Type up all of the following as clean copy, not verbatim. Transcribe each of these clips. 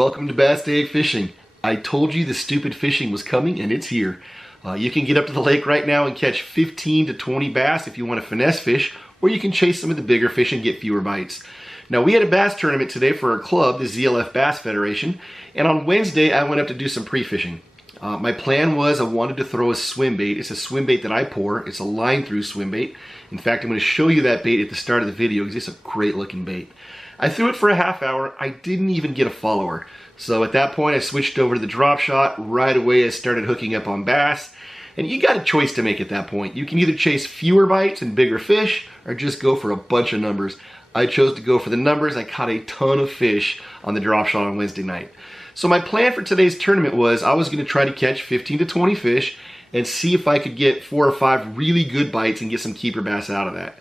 Welcome to Castaic Fishing. I told you the stupid fishing was coming, and it's here. You can get up to the lake right now and catch 15 to 20 bass if you want to finesse fish, or you can chase some of the bigger fish and get fewer bites. Now, we had a bass tournament today for our club, the ZLF Bass Federation, and on Wednesday I went up to do some pre-fishing. My plan was I wanted to throw a swim bait. It's a swim bait that I pour. It's a line through swim bait. In fact, I'm going to show you that bait at the start of the video because it's a great looking bait. I threw it for a half hour. I didn't even get a follower. So at that point I switched over to the drop shot. Right away I started hooking up on bass. And you got a choice to make at that point. You can either chase fewer bites and bigger fish or just go for a bunch of numbers. I chose to go for the numbers. I caught a ton of fish on the drop shot on Wednesday night. So my plan for today's tournament was I was going to try to catch 15 to 20 fish and see if I could get 4 or 5 really good bites and get some keeper bass out of that.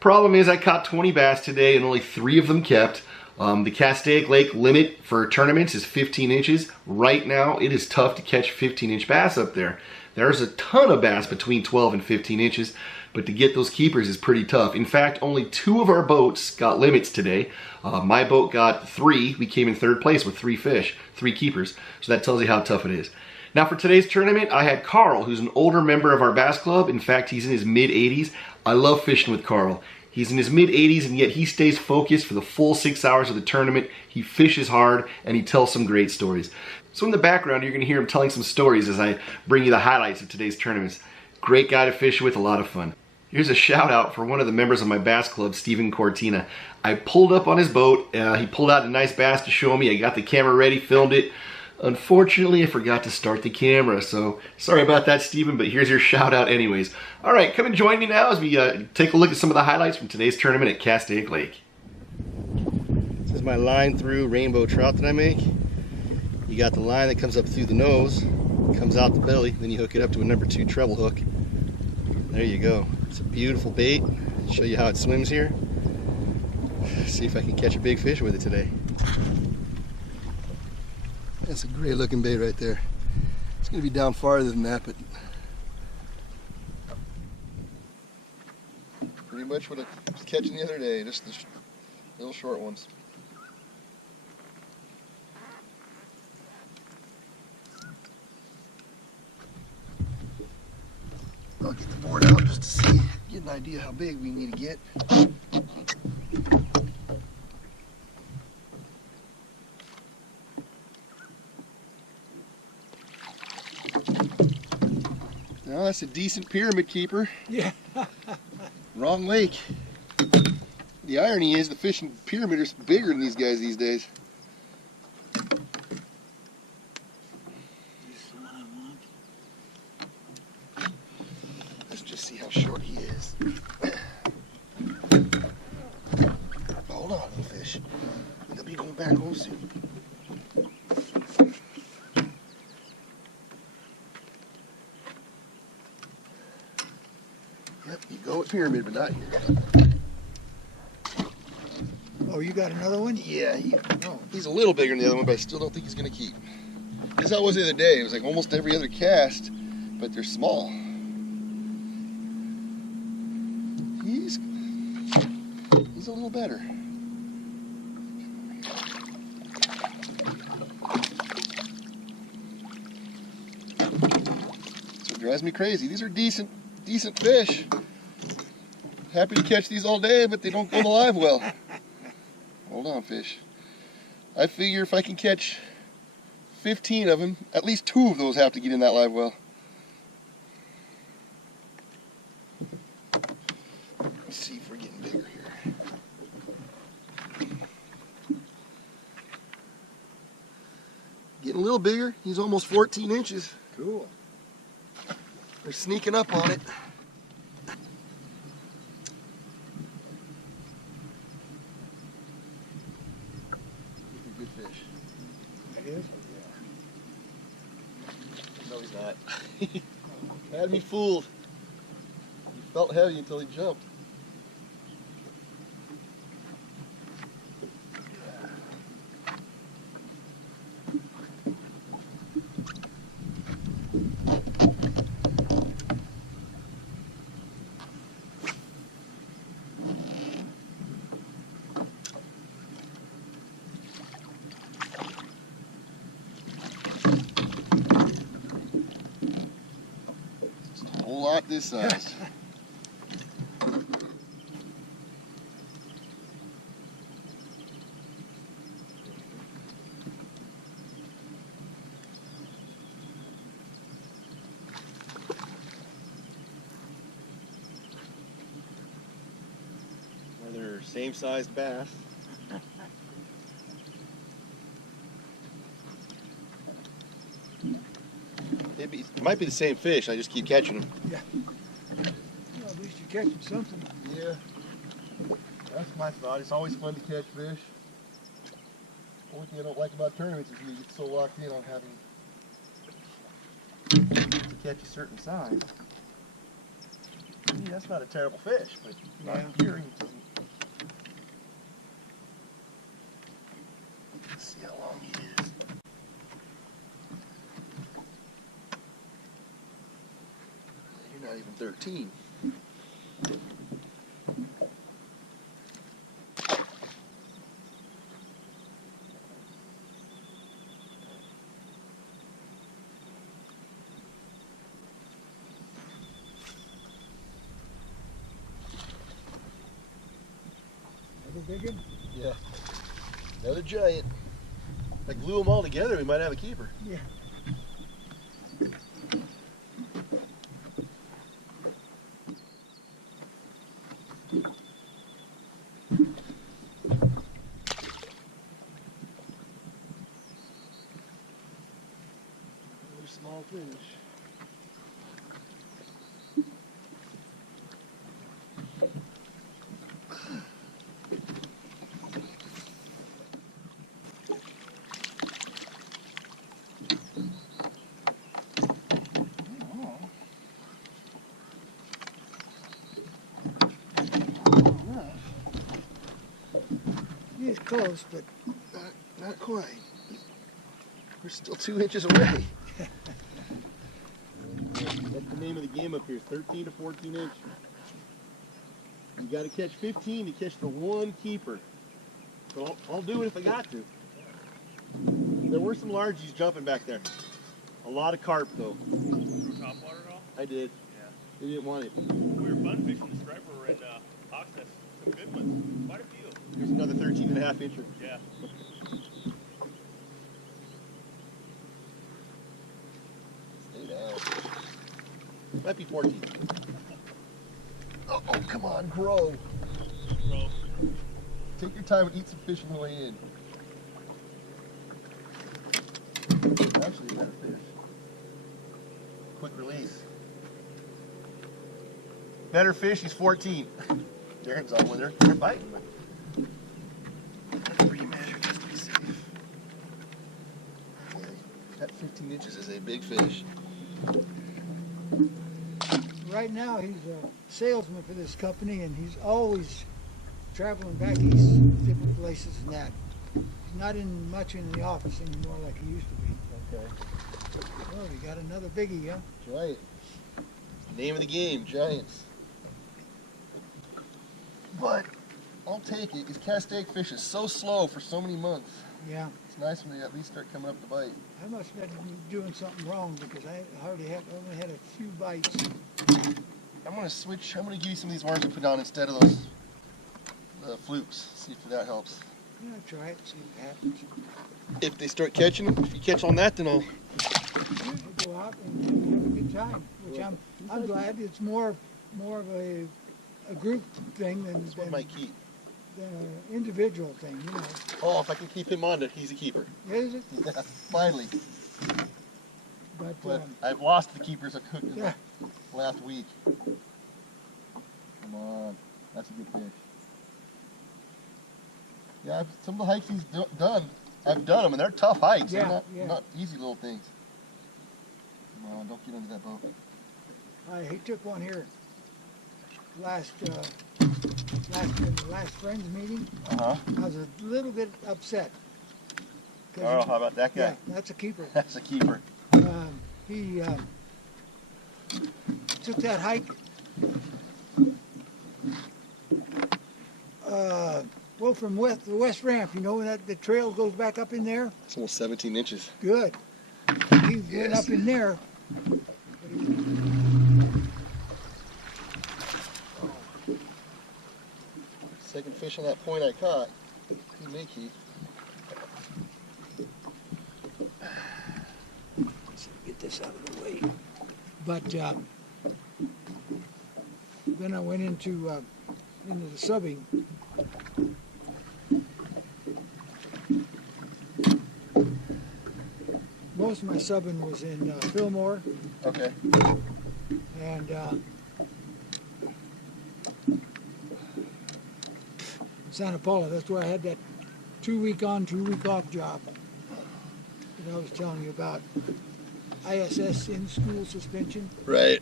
Problem is I caught 20 bass today and only 3 of them kept. The Castaic Lake limit for tournaments is 15 inches. Right now it is tough to catch 15-inch bass up there. There's a ton of bass between 12 and 15 inches, but to get those keepers is pretty tough. In fact, only 2 of our boats got limits today. My boat got 3. We came in 3rd place with 3 fish, 3 keepers. So that tells you how tough it is. Now for today's tournament, I had Carl, who's an older member of our bass club. In fact, he's in his mid-80s. I love fishing with Carl. He's in his mid-80s and yet he stays focused for the full 6 hours of the tournament. He fishes hard and he tells some great stories. So in the background, you're gonna hear him telling some stories as I bring you the highlights of today's tournaments. Great guy to fish with, a lot of fun. Here's a shout out for one of the members of my bass club, Stephen Cortina. I pulled up on his boat. He pulled out a nice bass to show me. I got the camera ready, filmed it. Unfortunately, I forgot to start the camera, so sorry about that, Stephen, but here's your shout out anyways. All right, come and join me now as we take a look at some of the highlights from today's tournament at Castaic Lake. This is my line through rainbow trout that I make. You got the line that comes up through the nose, comes out the belly, then you hook it up to a number 2 treble hook. There you go. It's a beautiful bait. I'll show you how it swims here. See if I can catch a big fish with it today. That's a great looking bait right there. It's going to be down farther than that, but pretty much what I was catching the other day, just the little short ones. I'll get the board out just to see, get an idea how big we need to get. Now that's a decent pyramid keeper. Yeah. Wrong lake. The irony is the fish in pyramid are bigger than these guys these days. Let's just see how short he is. Hold on, little fish. They'll be going back home soon. Yep, you go with pyramid, but not here. Oh, you got another one? Yeah, he's a little bigger than the other one, but I still don't think he's going to keep. This is how it was the other day. It was like almost every other cast, but they're small. He's a little better. So it drives me crazy. These are decent fish. Happy to catch these all day, but they don't go to live well. Hold on, fish. I figure if I can catch 15 of them, at least 2 of those have to get in that live well. Let's see if we're getting bigger here. Getting a little bigger. He's almost 14 inches. Cool. They're sneaking up on it. Good fish. It is? Yeah. No, he's not. Had me fooled. He felt heavy until he jumped. not this size. Another same-sized bass. It might be the same fish. I just keep catching them. Yeah. Well, at least you're catching something. Yeah. That's my thought. It's always fun to catch fish. The only thing I don't like about tournaments is you get so locked in on having to catch a certain size. Yeah, that's not a terrible fish, but not here. Let's see how long he is. You're not even 13. Another big one? Yeah. Another giant. If I glue them all together, we might have a keeper. Yeah. Another small fish. He's close, but Not quite. We're still 2 inches away. That's the name of the game up here, 13 to 14 inch. You got to catch 15 to catch the one keeper. So I'll do it if I got to. There were some largies jumping back there. A lot of carp though. Through topwater at all? I did. Yeah. They didn't want it. We were fun fishing the striper and Oxness. Some good ones. Quite a few. There's another 13 and a half incher. Yeah. Stay down. Might be 14. Oh, come on, grow. Bro. Take your time and eat some fish on the way in. Actually, you got a fish. Quick release. Better fish, he's 14. Darren's on with her. They're biting. Let's remeasure just to be safe. Okay. That 15 inches is a big fish. right now he's a salesman for this company, and he's always traveling back east, different places and that. He's not in much in the office anymore like he used to be. Okay. Well, we got another biggie, huh? Giant. Name of the game, giants. But I'll take it, because Castaic fish is so slow for so many months. Yeah. It's nice when they at least start coming up to bite. I must have been doing something wrong because I only had a few bites. I'm gonna give you some of these worms to put on instead of those flukes. See if that helps. Yeah, try it, see what happens. If they start catching them, if you catch on that, then I'll We'll go out and have a good time, which I'm glad. It's more of a group thing than this one might keep. an individual thing, you know. Oh, if I can keep him on it, he's a keeper. Is it? Yeah, finally. But I've lost the keepers I cooked yeah. last week. Come on, that's a good fish. Yeah, some of the hikes he's done, I've done them, and they're tough hikes. Yeah, They're not easy little things. Come on, don't get into that boat. He took one here last friends meeting. Uh-huh. I was a little bit upset. Oh, how about that guy? Yeah, that's a keeper. That's a keeper. He took that hike. Well, from the west ramp, you know, that the trail goes back up in there. It's almost 17 inches. Good. He went up in there. Second fish on that point I caught. He may keep. Let's get this out of the way. But then I went into the subbing. Most of my subbing was in Fillmore. Okay. And Santa Paula. That's where I had that 2-week on, 2-week off job that I was telling you about. ISS in school suspension. Right.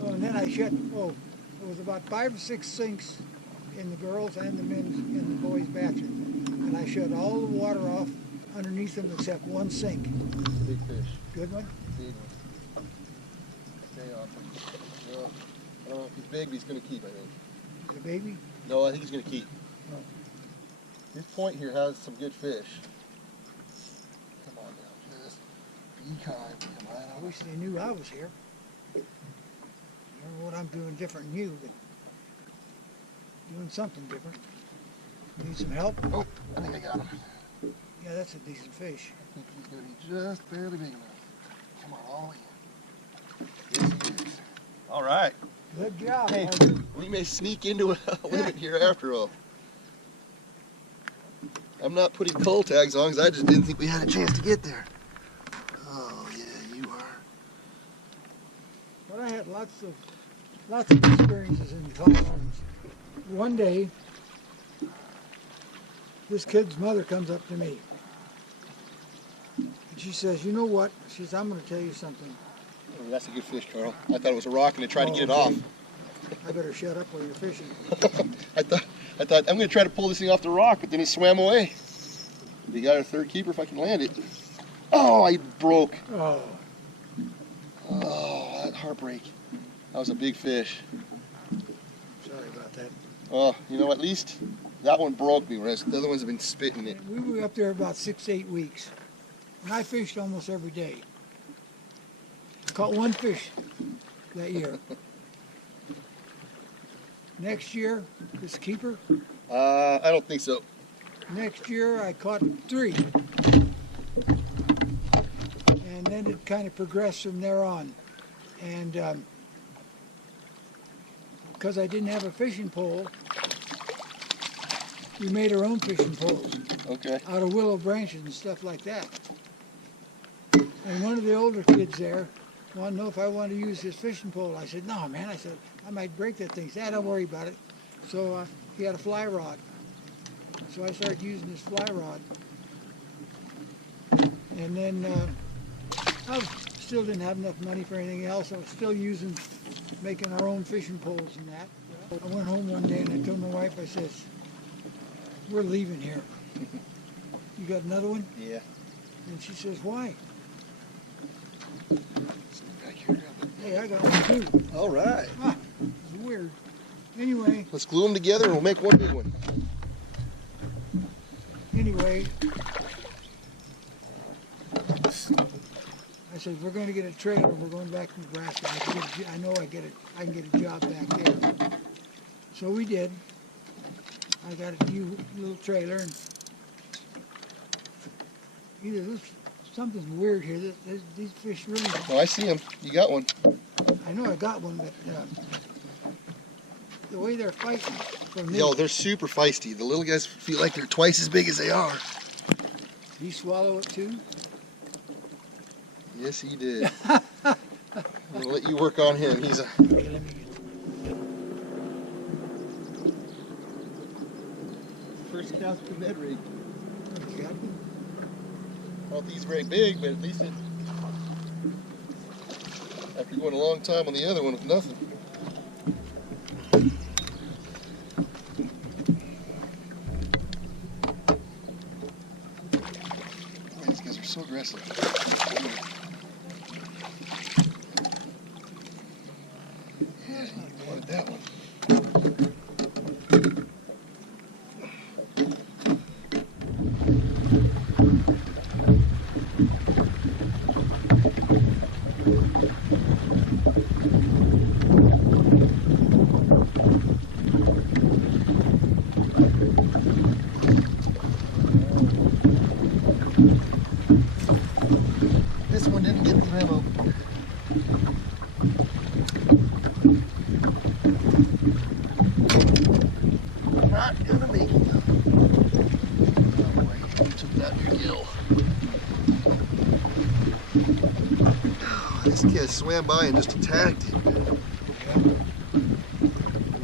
Oh, and then I shut. Oh, there was about 5 or 6 sinks in the girls' and the men's and the boys' bathroom, and I shut all the water off underneath them except one sink. Big fish. Good one. Big one. Stay off him. No, I don't know if he's big, but he's going to keep, I think. The baby. No, I think he's going to keep. Oh. This point here has some good fish. Come on now, just be kind. Come on. I wish they knew I was here. I don't know what I'm doing different than you, but doing something different. Need some help? Oh, I think I got him. Yeah, that's a decent fish. I think he's going to be just barely big enough. Come on, all the way in. Yes, he is. All right. Good job. Hey, Harvey. we may sneak into a limit here after all. I'm not putting cull tags on because I just didn't think we had a chance to get there. Oh, yeah, you are. But I had lots of experiences in firearms. One day, this kid's mother comes up to me. And she says, "You know what?" She says, "I'm going to tell you something." Oh, that's a good fish, Carl. I thought it was a rock and I tried to get it okay. off. I better shut up while you're fishing. I thought I'm going to try to pull this thing off the rock, but then it swam away. We got our third keeper if I can land it. Oh, I broke. Oh, Oh, that heartbreak. That was a big fish. sorry about that. Oh, you know, at least that one broke me, whereas the other ones have been spitting it. We were up there about 6 to 8 weeks, and I fished almost every day. Caught one fish that year. Next year, this keeper. I don't think so. Next year, I caught 3. And then it kind of progressed from there on. And because I didn't have a fishing pole, we made our own fishing poles Okay. out of willow branches and stuff like that. And one of the older kids there wanted to know if I wanted to use his fishing pole. I said, "No, man." I said, "I might break that thing." He said, "Don't worry about it." So he had a fly rod. So I started using his fly rod. And then I still didn't have enough money for anything else. I was still making our own fishing poles and that. I went home one day and I told my wife, I says, "We're leaving here." "You got another one?" Yeah. And she says, "Why?" Back here, grab it. "Hey, I got one too." All right. It's weird. Anyway, Let's glue them together and we'll make one big one. I said, "We're going to get a trailer. We're going back to Nebraska. I know I can get a job back there." So we did. I got a new little trailer, and there's something weird here. These fish really. Oh, I see them. You got one. I know I got one, but the way they're fighting for me. Yo, they're super feisty. The little guys feel like they're twice as big as they are. Did he swallow it too? Yes, he did. I'm going to let you work on him. He's a... Okay, let me get First cast with Ned rig. you got one? I don't think he's very big, but at least it... After going a long time on the other one with nothing. Man, these guys are so aggressive. Yeah, you wanted that one. This kid swam by and just attacked him.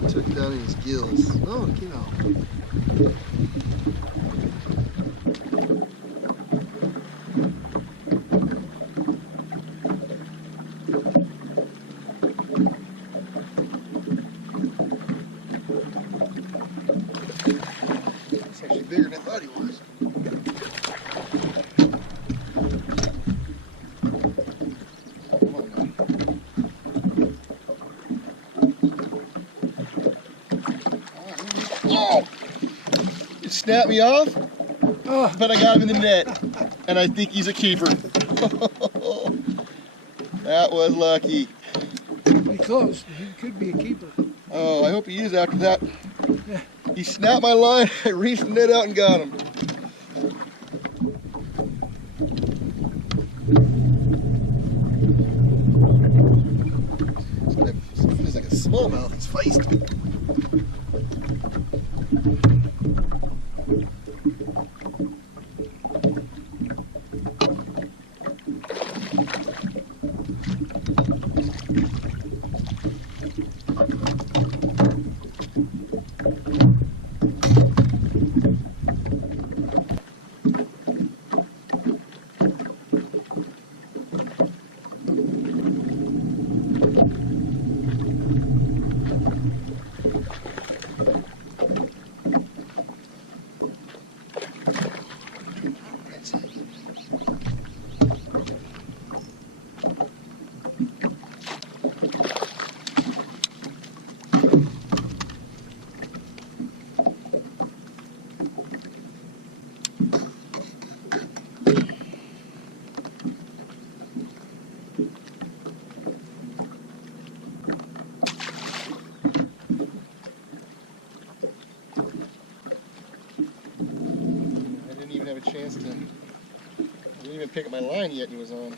He took down in his gills. Oh, you know. It's actually bigger than I thought he was. Come on now. Oh! It snapped me off, but I got him in the net, and I think he's a keeper. That was lucky. Pretty close. He could be a keeper. Oh, I hope he is after that. He snapped my line, I reached the net out and got him. Feels like a smallmouth, it's feisty. I didn't even have a chance to, I didn't even pick up my line yet and he was on.